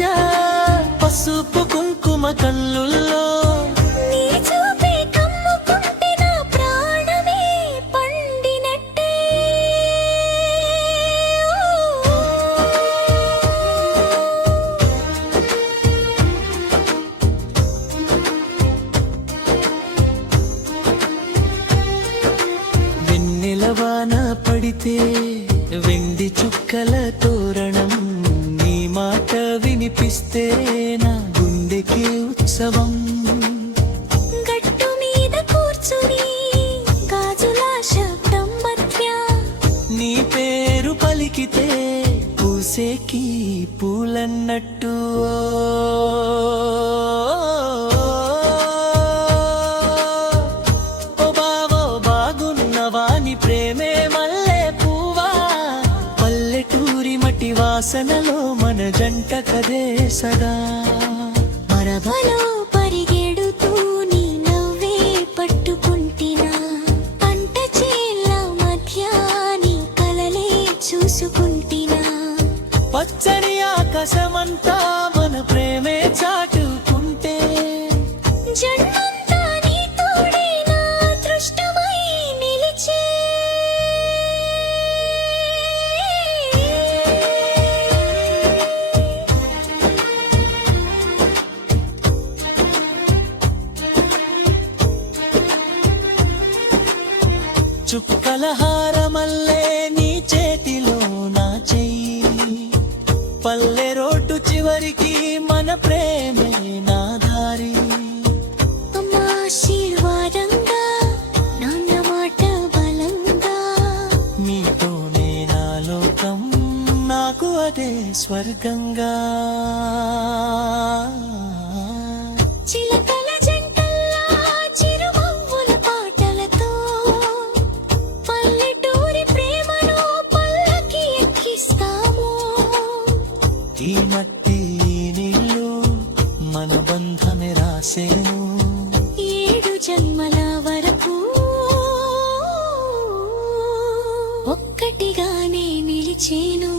మధ్య పసుపు కుంకుమ. వెన్నెలవాన పడితే వెండి చుక్కల వినిపిస్తే నా గుండెకి ఉత్సవం? గట్టు మీద కూర్చుని గాజుల శబ్దం మధ్య నీ పేరు పలికితే పూసేకి పూలన్నట్టు. మన జంట కదే సదా. మరభలో పరిగెడుతూ నీ నవ్వే పట్టుకుంటినా. పంట చేల మధ్య నీ కలలే చూసుకుంటినా. పచ్చని ఆకాశమంతా మన ప్రేమే చాటుకుంటే చుక్కల హారమల్లే నీ చేతిలో నా చెయ్యి. పల్లె రోడ్డు చివరికి మన ప్రేమే నా దారి. అమ్మా ఆశీర్వాదంగా నాన్న మాట బలంగా. నీతోనే నా లోకం నాకు అదే స్వర్గంగా. జన్మల బంధమే రాసేను ఏడు జన్మల వరకు ఒక్కటిగానే నిలిచేను.